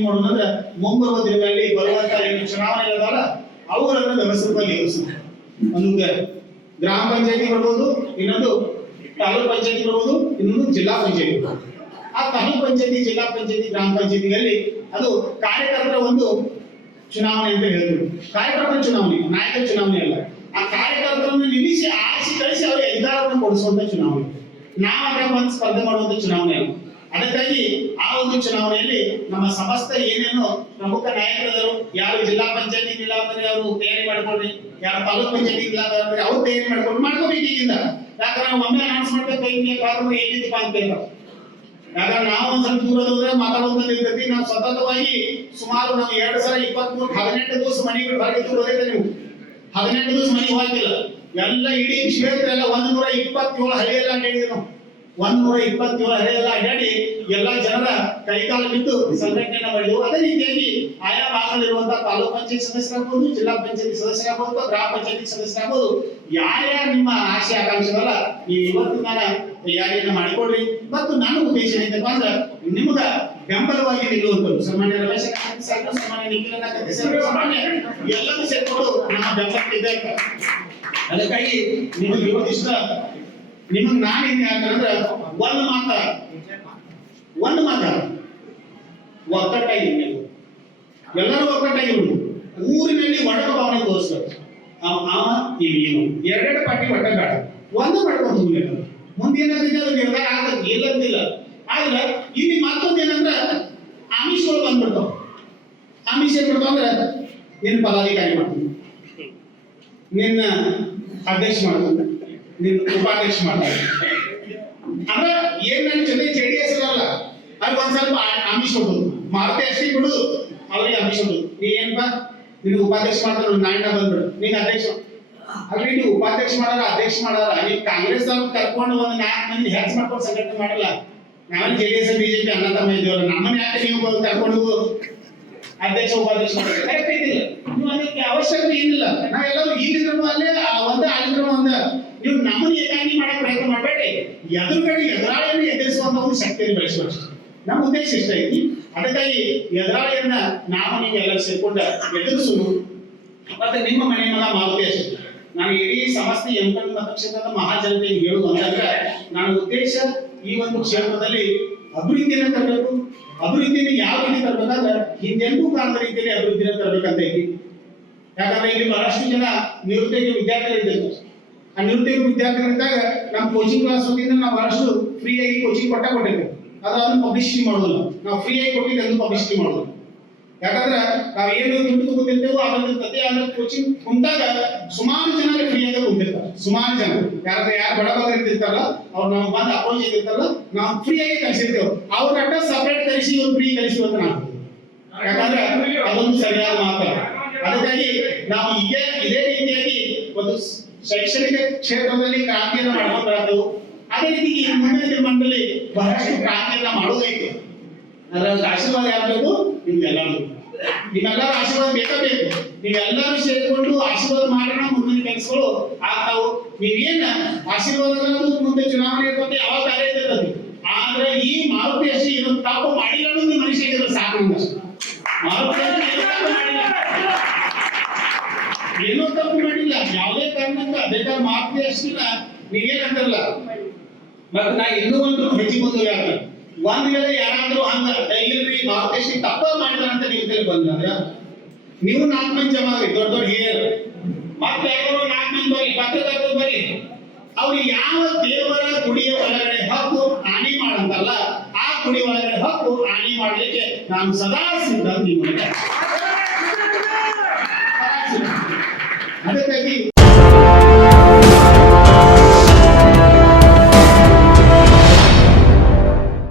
ಏನ್ ಮಾಡೋದಂದ್ರೆ ಮುಂಬರುವ ದಿನಗಳಲ್ಲಿ ಬರುವಂತ ಏನು ಚುನಾವಣೆಗಳಲ್ಲ ಅವುಗಳನ್ನು ವ್ಯವಸ್ಥಿತವಾಗಿ ಎದುರಿಸುತ್ತೆ. ಒಂದು ಗ್ರಾಮ ಪಂಚಾಯತಿ ಬರ್ಬೋದು, ಇನ್ನೊಂದು ತಾಲೂಕ್ ಪಂಚಾಯತಿ ಬರ್ಬೋದು, ಇನ್ನೊಂದು ಜಿಲ್ಲಾ ಪಂಚಾಯತಿ ಬರ್ಬೋದು. ಆ ತಾಲೂಕ್ ಪಂಚಾಯತಿ, ಜಿಲ್ಲಾ ಪಂಚಾಯತಿ, ಗ್ರಾಮ ಪಂಚಾಯತಿಗಳಲ್ಲಿ ಅದು ಕಾರ್ಯಕರ್ತರ ಒಂದು ಚುನಾವಣೆ ಅಂತ ಹೇಳ್ತೀವಿ. ಕಾರ್ಯಕರ್ತರ ಚುನಾವಣೆ, ನಾಯಕರ ಚುನಾವಣೆ ಅಲ್ಲ. ಆ ಕಾರ್ಯಕರ್ತರನ್ನು ನಿಲ್ಲಿಸಿ ಆರಿಸಿ ಕಳಿಸಿ ಅವರಿಗೆ ಅಧಿಕಾರವನ್ನು ಕೊಡಿಸುವಂತ ಚುನಾವಣೆ. ನಾವು ಅದರ ಒಂದು ಸ್ಪರ್ಧೆ ಮಾಡುವಂತ ಚುನಾವಣೆ ಅಲ್ಲ. ಅದಕ್ಕಾಗಿ ಆ ಒಂದು ಚುನಾವಣೆಯಲ್ಲಿ ನಮ್ಮ ಸಮಸ್ತ ಏನೇನು ಪ್ರಮುಖ ನಾಯಕರು, ಯಾರು ಜಿಲ್ಲಾ ಪಂಚಾಯತಿ ಇಲ್ಲ ಅಂದ್ರೆ ಅವರು ತಯಾರಿ ಮಾಡ್ಕೊಳ್ರಿ, ಯಾರು ತಾಲೂಕ್ ಪಂಚಾಯತಿ ಇಲ್ಲ ಅಂದ್ರೆ ಅವ್ರು ತಯಾರಿ ಮಾಡ್ಕೋಬೇಕು ಈಗಿಂದ. ಯಾಕಂದ್ರೆ ಒಮ್ಮೆ ಅನೌನ್ಸ್ ಮಾಡ್ಬೇಕು ಎಲ್ಲಿದ್ದಪ್ಪ ಅಂತ ಹೇಳ್ತಾರೆ. ಯಾಕಂದ್ರೆ ನಾವು ಒಂದ್ ಸ್ವಲ್ಪ ದೂರ ಹೋದ್ರೆ ಮಾತಾಡೋದು ಇರ್ತೈತಿ. ನಾವು ಸತತವಾಗಿ ಸುಮಾರು ನಾವು 2023 18 ದಿವಸ ಮನೆ ಬಿಟ್ಟು ಹೊರಗಿದ್ದು ಹೋಗೈತೆ. ನೀವು 18 ದಿವಸ ಮನೆಗೆ ಹೋಗಿಲ್ಲ. ಎಲ್ಲ ಇಡೀ ಕ್ಷೇತ್ರ ಎಲ್ಲ 127 ಹಳ್ಳಿಯೆಲ್ಲ ಅಡ್ಡಾಡಿದ್ವಿ ನಾವು. 127 ಹಳ್ಳಿಯೆಲ್ಲ ಅಡ್ಡಾಡಿ ಎಲ್ಲ ಜನರ ಕೈಕಾಲು ಬಿದ್ದು ಸಂಘಟನೆಯನ್ನ ಮಾಡಿದೆವು. ಅದೇ ರೀತಿಯಾಗಿ ಆಯಾ ಭಾಗದಲ್ಲಿರುವಂತಹ ತಾಲೂಕ್ ಪಂಚಾಯತ್ ಸದಸ್ಯರಾಗಬಹುದು, ಜಿಲ್ಲಾ ಪಂಚಾಯತ್ ಸದಸ್ಯರಾಗಬಹುದು, ಗ್ರಾಮ ಪಂಚಾಯತಿ ಸದಸ್ಯರಾಗಬಹುದು, ಯಾರ್ಯಾರು ನಿಮ್ಮ ಆಶೆ ಆಕಾಂಕ್ಷೆಗಳಲ್ಲ ನೀವು ಇವತ್ತಿನ ತಯಾರಿಯನ್ನ ಮಾಡಿಕೊಡ್ರಿ. ಮತ್ತು ನನ್ನ ಉದ್ದೇಶ ಏನಂತಪ್ಪ ಅಂದ್ರೆ ನಿಮಗ ಬೆಂಬಲವಾಗಿ ನಿಲ್ಲುವಂಥದ್ದು. ಸಾಮಾನ್ಯ ರಮೇಶ ಸಾಮಾನ್ಯ ನಿಖಿಲ ಸಾಮಾನ್ಯ ಎಲ್ಲರೂ ಸೇರ್ಕೊಂಡು ನಮ್ಮ ಬೆಂಬಲಕ್ಕೆ. ಅದಕ್ಕಾಗಿ ನಿಮಗೆ ಇವತ್ತಿಷ್ಟ ನಿಮಗ್ ನಾನೇನ್ ಹೇಳ್ತಾರಂದ್ರೆ ಒಂದು ಮಾತ ಒಕ್ಕಟ್ಟಾಗಿ ಎಲ್ಲರೂ ಒಕ್ಕಟ್ಟಾಗಿರುವುದು. ಊರಿನಲ್ಲಿ ಒಡಕ ಭಾವನೆ ತೋರಿಸ್ತಾರೆ. ಏನು ಎರಡೆರಡು ಪಾರ್ಟಿ ಒಟ್ಟ ಬೇಡ, ಒಂದು ಮಾಡ್ಕೊಂಡು ಮುಂದೆ ಏನಾಗುತ್ತೆ ಅದು ನಿರ್ಧಾರ ಆಗತ್ತೆ, ಇಲ್ಲಂತಿಲ್ಲ. ಆದ್ರೆ ಇಲ್ಲಿ ಮತ್ತೊಂದು ಏನಂದ್ರೆ ಆಮಿಷಗಳು ಬಂದ್ಬಿಡ್ತಾವ. ಆಮಿಷ ಏನ್ ಬಿಡ್ತಾವ ಅಂದ್ರೆ ನಿನ್ನ ಪದಾಧಿಕಾರಿ ಮಾಡ್ತೀನಿ, ನಿನ್ನ ಅಧ್ಯಕ್ಷ ಮಾಡ್ತಾನೆ, ನಿನ್ನ ಉಪಾಧ್ಯಕ್ಷ ಮಾಡ್ತಾರೆ. ಅಂದ್ರೆ ಏನ್ ನನ್ನ ಜೊತೆ JDS ಅಲ್ಲ, ಅಲ್ಲಿ ಒಂದ್ ಸ್ವಲ್ಪ ಆಮಿಷ ಕೊಡೋದು, ಮಾರುತಿ ಅಷ್ಟೇ ಬಿಡುದು, ಅವ್ರಿಗೆ ಆಮಿಷ ಕೊಡೋದು. ನೀ ಏನಪ್ಪಾ ನಿನ್ನ ಉಪಾಧ್ಯಕ್ಷ ಮಾಡ್ತಾರೆ, ನಾಯಕ ಬಂದ್ಬಿಡು, ನೀನ್ ಅಧ್ಯಕ್ಷ. ಅಲ್ಲಿ ನೀವು ಉಪಾಧ್ಯಕ್ಷ ಮಾಡಾರ, ಅಧ್ಯಕ್ಷ ಮಾಡಾರ, ನೀವು ಕಾಂಗ್ರೆಸ್ ಅವ್ರು ಕರ್ಕೊಂಡು ಒಂದು 4 ಮಂದಿ ಹೆಚ್ಚು ಮಾಡ್ಕೊಂಡು ಸಂಘಟನೆ ಮಾಡಲ್ಲ. ನಾವೇನು JDS BJP ಅನ್ನ ತಮ್ಮ ಇದ್ದೇವಲ್ಲ, ನಮ್ಮನ್ನ ಯಾಕೆ ನೀವು ಕರ್ಕೊಂಡು ಅಧ್ಯಕ್ಷ ಉಪಾಧ್ಯಕ್ಷ ಮಾಡ್ತಾರೆ? ಕರೆಕ್ಟ್ ಇದಿಲ್ಲ. ನೀವು ಅದಕ್ಕೆ ಅವಶ್ಯಕತೆ ಏನಿಲ್ಲ. ನಾವೆಲ್ಲರೂ ಇಲ್ಲಿದ್ರು ಅಲ್ಲೇ ಒಂದೇ, ಅಲ್ಲಿದ್ರು ಒಂದೇ. ನೀವು ನಮ್ಮನ್ನು ಏಕಾಂಗಿ ಮಾಡೋ ಪ್ರಯತ್ನ ಮಾಡಬೇಡಿ. ಎದುರುಗಡೆ ಎದುರಾಳಿಯನ್ನು ಎದುರಿಸುವಂತ ಒಂದು ಶಕ್ತಿಯನ್ನು ಬೆಳೆಸುವಷ್ಟು ನಮ್ಮ ಉದ್ದೇಶ ಇಷ್ಟ ಐತಿ. ಅದಕ್ಕಾಗಿ ಎದುರಾಳಿಯನ್ನ ನಾವು ನೀವು ಎಲ್ಲರೂ ಸೇರ್ಕೊಂಡು ಎದುರಿಸುವುದು. ಮತ್ತೆ ನಿಮ್ಮ ಮನೆ ಮಗ ಮಾರುತಿ ಅಷ್ಟೇ. ನಾನು ಇಡೀ ಸಮಸ್ತ ಎಂಟು ಮತಕ್ಷೇತ್ರದ ಮಹಾಜನತೆಗೆ ಹೇಳುವುದು ಅಂತಂದ್ರೆ ನನ್ನ ಉದ್ದೇಶ ಈ ಒಂದು ಕ್ಷೇತ್ರದಲ್ಲಿ ಅಭಿವೃದ್ಧಿಯನ್ನು ತರಬೇಕು. ಅಭಿವೃದ್ಧಿಯನ್ನು ಯಾವ ರೀತಿ ತರಬೇಕಾದ್ರೆ ಹಿಂದೆಂದೂ ಕಾಣದ ರೀತಿಯಲ್ಲಿ ಅಭಿವೃದ್ಧಿಯನ್ನು ತರಬೇಕಂತ ಐತಿ. ಯಾಕಂದ್ರೆ ಇಲ್ಲಿ ಬಹಳಷ್ಟು ಜನ ನಿರುದ್ಯೋಗ ವಿದ್ಯಾರ್ಥಿಗಳಿದ್ದಾರೆ. ಆ ನಿರುದ್ಯೋಗ ವಿದ್ಯಾರ್ಥಿಗಳಿದ್ದಾಗ ನಮ್ಮ ಕೋಚಿಂಗ್ ಕ್ಲಾಸ್ ವತಿಯಿಂದ ನಾವು ಬಹಳಷ್ಟು ಫ್ರೀ ಆಗಿ ಕೋಚಿಂಗ್ ಕೊಟ್ಟಿದ್ದೇವೆ. ಅದನ್ನು ಪಬ್ಲಿಸಿಟಿ ಮಾಡೋದಿಲ್ಲ. ನಾವು ಫ್ರೀ ಆಗಿ ಕೊಟ್ಟಿದ್ದು ಎಂದು ಪಬ್ಲಿಸಿಟಿ ಮಾಡೋದಿಲ್ಲ. ಯಾಕಂದ್ರೆ ನಾವು ಏನು ದುಡ್ಡು ತಗೊಂಡಿರ್ತೇವೋ ಅದರ ಜೊತೆ ಆದ ಕೋಚಿಂಗ್ ಕುಂತಾಗ ಸುಮಾರು ಜನ ಫ್ರೀ ಆಗಿ ಕುಂತಿರ್ತಾರೆ. ಸುಮಾರು ಜನ ಯಾರು ಬಡಬಗ ಇರ್ತಿರ್ತಾರಲ್ಲ ಅವ್ರು ನಾವು ಬಂದು ಅಪೋಸ್ ಇರ್ತಾರಲ್ಲ, ನಾವು ಫ್ರೀ ಆಗಿ ಕಲಿಸಿರ್ತೇವೆ. ಅವ್ರನ್ನ ಸಪರೇಟ್ ಕಲಿಸಿ ಇವ್ರು ಫ್ರೀ ಕಲಿಸಿ ಅಂತ ನಾವು. ಯಾಕಂದ್ರೆ ಅದೊಂದು ಸರಿಯಾದ ಮಾತು. ಅದಕ್ಕಾಗಿ ನಾವು ಇದೇ ರೀತಿಯಾಗಿ ಒಂದು ಶೈಕ್ಷಣಿಕ ಕ್ಷೇತ್ರದಲ್ಲಿ ಕ್ರಾಂತಿಯನ್ನು ಮಾಡ್ಕೊಂಡು ಬರತ್ತೇವೆ. ಅದೇ ರೀತಿ ಈ ಮುಂದಿನ ದಿನಮಾನದಲ್ಲಿ ಬಹಳಷ್ಟು ಕ್ರಾಂತಿಯನ್ನ ಮಾಡೋದೈತೆ. ಅದರ ಆಶೀರ್ವಾದ ಯಾರು? ನಿಮ್ಗೆಲ್ಲರೂ, ನಿಮ್ಮೆಲ್ಲರ ಆಶೀರ್ವಾದ ಬೇಕು. ನೀವೆಲ್ಲರೂ ಸೇರಿಕೊಂಡು ಆಶೀರ್ವಾದ ಮಾಡೋಣ. ಮುಂದಿನ ಕೆಲಸಗಳು ಆಗ್ತಾವು. ನೀವೇನ ಆಶೀರ್ವಾದ ಮುಂದೆ ಚುನಾವಣೆ ಇರ್ತದೆ, ಯಾವಾಗ ಕಾರ್ಯ ಇರ್ತದೆ. ಆದ್ರೆ ಈ ಮಾರುತಿ ಅಷ್ಟೇ ಏನು ತಪ್ಪು ಮಾಡಿಲ್ಲ ಅನ್ನೋದು ಮನುಷ್ಯ ಇದ್ರೆ ಸಾಕು. ಮಾರುತಿ ಏನೋ ತಪ್ಪು ಮಾಡಿಲ್ಲ, ಯಾವುದೇ ಕಾರಣಕ್ಕ ಬೇಕಾದ್ರೆ ಮಾರುತಿ ಅಷ್ಟಿಲ್ಲ ನೀವೇನಂತಾರಲ್ಲ. ಮತ್ತೆ ನಾ ಇನ್ನೂ ಒಂದು ಹೆಚ್ಚಿಗೆ ಮುಂದೆ ಹೇಳ್ತಾರೆ. ಒಂದ್ ವೇಳೆ ಯಾರಾದ್ರೂ ಹಂಗ ಇಲ್ರಿ ಮಾರುತೇಶ್ ತಪ್ಪ ಮಾಡಿದಾರ ಅಂತ ನೀವು ತಿಳಿ ಬಂದ್ರೆ ನೀವು 4 ಮಂದಿ ಜಮಾ ಆಗ್ರಿ, ದೊಡ್ಡ ದೊಡ್ಡ ಹಿರಿಯರು. ಮತ್ತೆ ಯಾರೋ 4 ಮಂದಿ ಬರ್ಲಿ, ಪತ್ರಕರ್ತರು ಬರ್ಲಿ. ಅವ್ರು ಯಾವ ದೇವರ ಗುಡಿಯ ಒಳಗಡೆ ಹಕ್ಕು ಹಾನಿ ಮಾಡಂತಲ್ಲ, ಆ ಗುಡಿ ಒಳಗಡೆ ಹಕ್ಕು ಹಾನಿ ಮಾಡ್ಲಿಕ್ಕೆ ನಾನು ಸದಾ ಸಿದ್ಧ. ಅದಕ್ಕಾಗಿ